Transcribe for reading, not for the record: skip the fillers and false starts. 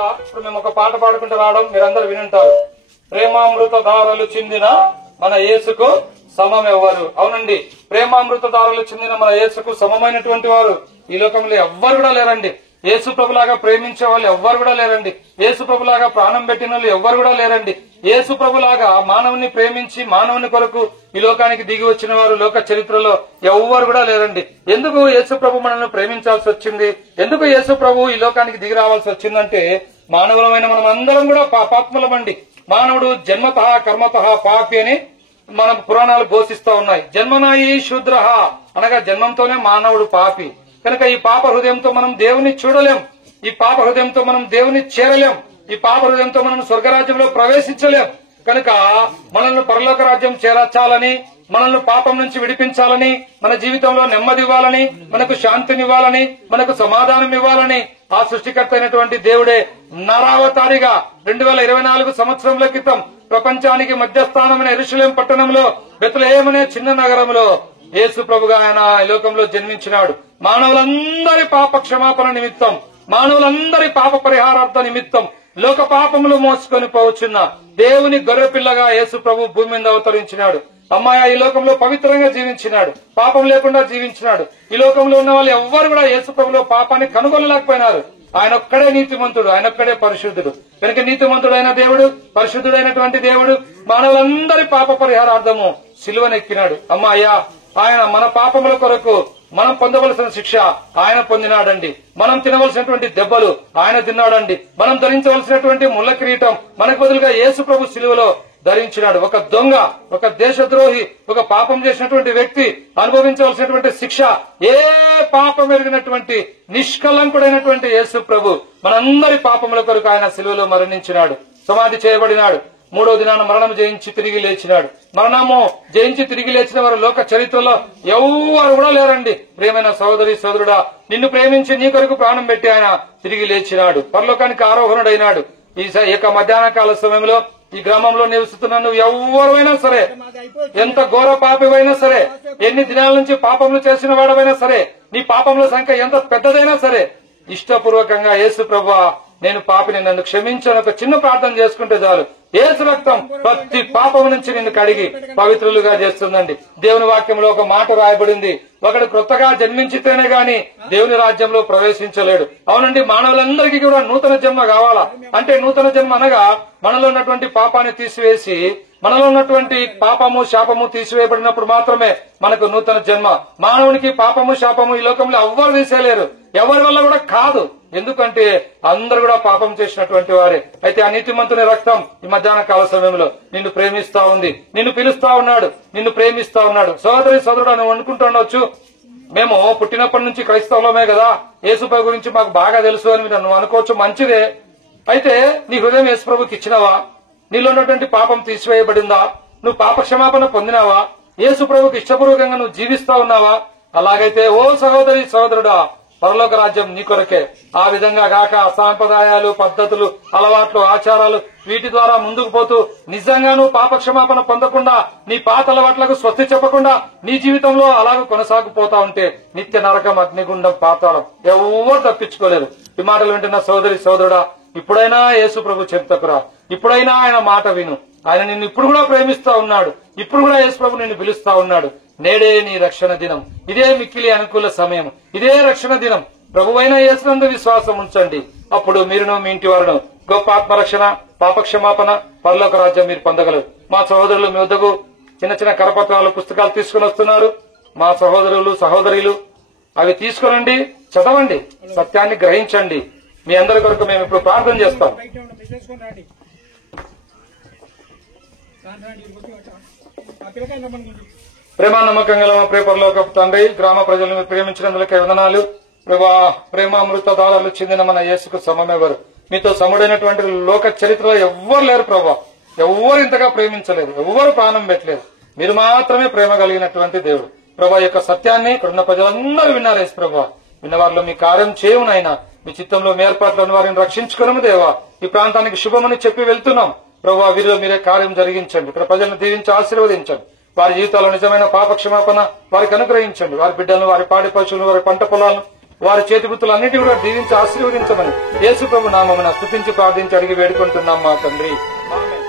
కూడా ఇప్పుడు మేము ఒక పాట పాడుకుంటూ రావడం మీరందరూ వినుంటారు. ప్రేమామృత ధారలు చిందిన మన యేసుకు సమం ఎవ్వరు. అవునండి, ప్రేమామృత ధారలు చిందిన మన యేసుకు సమమైనటువంటి వారు ఈ లోకంలో ఎవ్వరు కూడా లేరండి. యేసు ప్రభులాగా ప్రేమించే వాళ్ళు ఎవ్వరు కూడా లేరండి. యేసు ప్రభులాగా ప్రాణం పెట్టిన వాళ్ళు ఎవ్వరు కూడా లేరండి. యేసు ప్రభులాగా మానవుని ప్రేమించి మానవుని కొరకు ఈ లోకానికి దిగి వచ్చిన వారు లోక చరిత్రలో ఎవ్వరు కూడా లేరండి. ఎందుకు యేసు ప్రభు మనల్ని ప్రేమించాల్సి వచ్చింది? ఎందుకు యేసు ప్రభు ఈ లోకానికి దిగి రావాల్సి వచ్చిందంటే, మానవులమైన మనం అందరం కూడా పాపాత్ములమండి. మానవుడు జన్మతః కర్మతః పాపి అని మన పురాణాలు ఘోషిస్తా ఉన్నాయి. జన్మనాయి శూద్రః అనగా జన్మంతోనే మానవుడు పాపి. కనుక ఈ పాప హృదయంతో మనం దేవుని చూడలేం. ఈ పాప హృదయంతో మనం దేవుని చేరలేం. ఈ పాప హృదయంతో మనం స్వర్గరాజ్యంలో ప్రవేశించలేం. కనుక మనల్ని పరలోక రాజ్యం చేర్చాలని, మనల్ని పాపం నుంచి విడిపించాలని, మన జీవితంలో నెమ్మది ఇవ్వాలని, మనకు శాంతినివ్వాలని, మనకు సమాధానం ఇవ్వాలని ఆ సృష్టికర్త అయినటువంటి దేవుడే నరావతారిగా 2024 సంవత్సరంల క్రితం ప్రపంచానికి మధ్యస్థానమైన యెరూషలేం పట్టణంలో బెత్లెహేం అనే చిన్న నగరంలో యేసు ప్రభుగా ఆయన ఈ లోకంలో జన్మించినాడు. మానవులందరి పాప క్షమాపణ నిమిత్తం, మానవులందరి పాప పరిహారార్థ నిమిత్తం లోక పాపములు మోసుకొని పోవచ్చున్న దేవుని గొర్రెపిల్లగా యేసు ప్రభు భూమి మీద అవతరించినాడు. అమ్మాయి ఈ లోకంలో పవిత్రంగా జీవించినాడు, పాపం లేకుండా జీవించినాడు. ఈ లోకంలో ఉన్న వాళ్ళు ఎవ్వరు కూడా యేసు ప్రభులో పాపాన్ని కనుగొనలేకపోయినారు. ఆయన ఒక్కడే నీతిమంతుడు, ఆయన ఒక్కడే పరిశుద్ధుడు. కనుక నీతిమంతుడైన దేవుడు, పరిశుద్ధుడైనటువంటి దేవుడు మానవులందరి పాప పరిహారార్థము సిలువనెక్కినాడు. అమ్మాయ్యా, ఆయన మన పాపముల కొరకు మనం పొందవలసిన శిక్ష ఆయన పొందినాడండి. మనం తినవలసినటువంటి దెబ్బలు ఆయన తిన్నాడండి. మనం ధరించవలసినటువంటి ముళ్ళ కిరీటం మనకు బదులుగా యేసు ప్రభు సిలువలో ధరించినాడు. ఒక దొంగ, ఒక దేశద్రోహి, ఒక పాపం చేసినటువంటి వ్యక్తి అనుభవించవలసినటువంటి శిక్ష ఏ పాపం ఎరిగినటువంటి నిష్కలంకుడైనటువంటి యేసు ప్రభు మనందరి పాపముల కొరకు ఆయన సిలువలో మరణించినాడు, సమాధి చేయబడినాడు. 3వ దినాన మరణం జయించి తిరిగి లేచినాడు. మరణము జయించి తిరిగి లేచిన వారు లోక చరిత్రలో ఎవ్వరు కూడా లేరండి. ప్రియమైన సోదరి సోదరుడా, నిన్ను ప్రేమించి నీ కొరకు ప్రాణం పెట్టి ఆయన తిరిగి లేచినాడు, పరలోకానికి ఆరోహణుడైనాడు. ఈ మధ్యాహ్న కాల సమయంలో ఈ గ్రామంలో నివసిస్తున్న నువ్వు ఎవరైనా సరే, ఎంత ఘోర పాపివైనా సరే, ఎన్ని దినాల నుంచి పాపములు చేసిన వాడవైనా సరే, నీ పాపముల సంఖ్య ఎంత పెద్దదైనా సరే, ఇష్టపూర్వకంగా యేసు ప్రభువా నేను పాపిని, నన్ను క్షమించని ఒక చిన్న ప్రార్థన చేసుకుంటే చాలు. యేసు రక్తం ప్రతి పాపం నుంచి నిన్ను కడిగి పవిత్రులుగా చేస్తుందండి. దేవుని వాక్యంలో ఒక మాట రాయబడింది, ఒకడు క్రొత్తగా జన్మించితేనే గాని దేవుని రాజ్యంలో ప్రవేశించలేడు. అవునండి, మానవులందరికీ కూడా నూతన జన్మ కావాలా అంటే, నూతన జన్మ అనగా మనలో ఉన్నటువంటి పాపాన్ని తీసివేసి, మనలో ఉన్నటువంటి పాపము శాపము తీసివేయబడినప్పుడు మాత్రమే మనకు నూతన జన్మ. మానవునికి పాపము శాపము ఈ లోకంలో ఎవ్వరు తీసేయలేరు, ఎవరి వల్ల కూడా కాదు. ఎందుకంటే అందరూ కూడా పాపం చేసినటువంటి వారే. అయితే ఆ నీతిమంతుని రక్తం ఈ మధ్యాహ్న కాల సమయంలో నిన్ను ప్రేమిస్తా ఉంది, నిన్ను పిలుస్తా ఉన్నాడు, నిన్ను ప్రేమిస్తా ఉన్నాడు. సోదరి సోదరుడు నువ్వు అనుకుంటూ ఉండవచ్చు, మేము పుట్టినప్పటి నుంచి క్రైస్తవులమే కదా, యేసుప్రభు గురించి మాకు బాగా తెలుసు అని నువ్వు అనుకోవచ్చు. మంచిదే. అయితే నీ హృదయం యేసుప్రభుకి ఇచ్చినావా? నీలో ఉన్నటువంటి పాపం తీసివేయబడిందా? నువ్వు పాప క్షమాపణ పొందినావా? యేసుప్రభుకి ఇష్టపూర్వకంగా నువ్వు జీవిస్తా ఉన్నావా? అలాగైతే ఓ సహోదరి సహోదరుడా, పరలోక రాజ్యం నీ కొరకే. ఆ విధంగా కాక సాంప్రదాయాలు, పద్ధతులు, అలవాట్లు, ఆచారాలు వీటి ద్వారా ముందుకు పోతూ నిజంగా నువ్వు పాప క్షమాపణ పొందకుండా, నీ పాత అలవాట్లకు స్వస్తి చెప్పకుండా నీ జీవితంలో అలాగ కొనసాగిపోతా ఉంటే నిత్య నరకం, అగ్నిగుండం, పాతాళం ఎవరు తప్పించుకోలేరు. ఈ మాటలు వింటున్న సోదరి సోదరుడా, ఇప్పుడైనా యేసు ప్రభు చెప్తకురా, ఇప్పుడైనా ఆయన మాట విను. ఆయన నిన్ను ఇప్పుడు కూడా ప్రేమిస్తా ఉన్నాడు, ఇప్పుడు కూడా యేసు ప్రభు నిన్ను పిలుస్తా ఉన్నాడు. నేడే నీ రక్షణ దినం, ఇదే మిక్కిలి అనుకూల సమయం, ఇదే రక్షణ దినం. ప్రభువైన యేసునందు విశ్వాసం ఉంచండి, అప్పుడు మీరును మీ ఇంటి వారును గొప్ప ఆత్మరక్షణ, పాపక్షమాపణ, పరలోక రాజ్యం మీరు పొందగలరు. మా సహోదరులు మీ వద్దకు చిన్న చిన్న కరపత్రాలు, పుస్తకాలు తీసుకుని వస్తున్నారు. మా సహోదరులు సహోదరులు అవి తీసుకునండి, చదవండి, సత్యాన్ని గ్రహించండి. మీ అందరి కొరకు మేము ఇప్పుడు ప్రార్థన చేస్తాం. ప్రేమ నమ్మకం గల మా ప్రేపరలోక తండ్రి, గ్రామ ప్రజలను ప్రేమించినందుకే వందనాలు. ప్రేమామృత దారాలు చెందిన మన యేసుకు సమమెవరు? మీతో సముడైనటువంటి లోక చరిత్రలో ఎవ్వరు లేరు ప్రభా. ఎవ్వరు ఇంతగా ప్రేమించలేదు, ఎవ్వరు ప్రాణం పెట్టలేదు. మీరు మాత్రమే ప్రేమ కలిగినటువంటి దేవుడు ప్రభా. యొక్క సత్యాన్ని ఇక్కడున్న ప్రజలందరూ విన్నారు. యేసు ప్రభా, విన్నవారిలో మీ కార్యం చేయునైనా, మీ చిత్తంలో మీ ఏర్పాట్లను వారిని రక్షించుకున్నాము దేవా. ఈ ప్రాంతానికి శుభమని చెప్పి వెళ్తున్నాం ప్రభా. వీరిలో మీరే కార్యం జరిగించండి. ఇక్కడ ప్రజలను దీవించి ఆశీర్వదించండి. వారి జీవితాల్లో నిజమైన పాప క్షమాపణ వారికి అనుగ్రహించండి. వారి బిడ్డలను, వారి పాడి పశువులను, వారి పంట పొలాలను వారి చేతి వృత్తులన్నిటి కూడా దీవించి ఆశీర్వదించమని యేసు ప్రభు నామమున స్తుతించి ప్రార్థించి అడిగి వేడుకుంటున్నాం మా తండ్రి. ఆమేన్.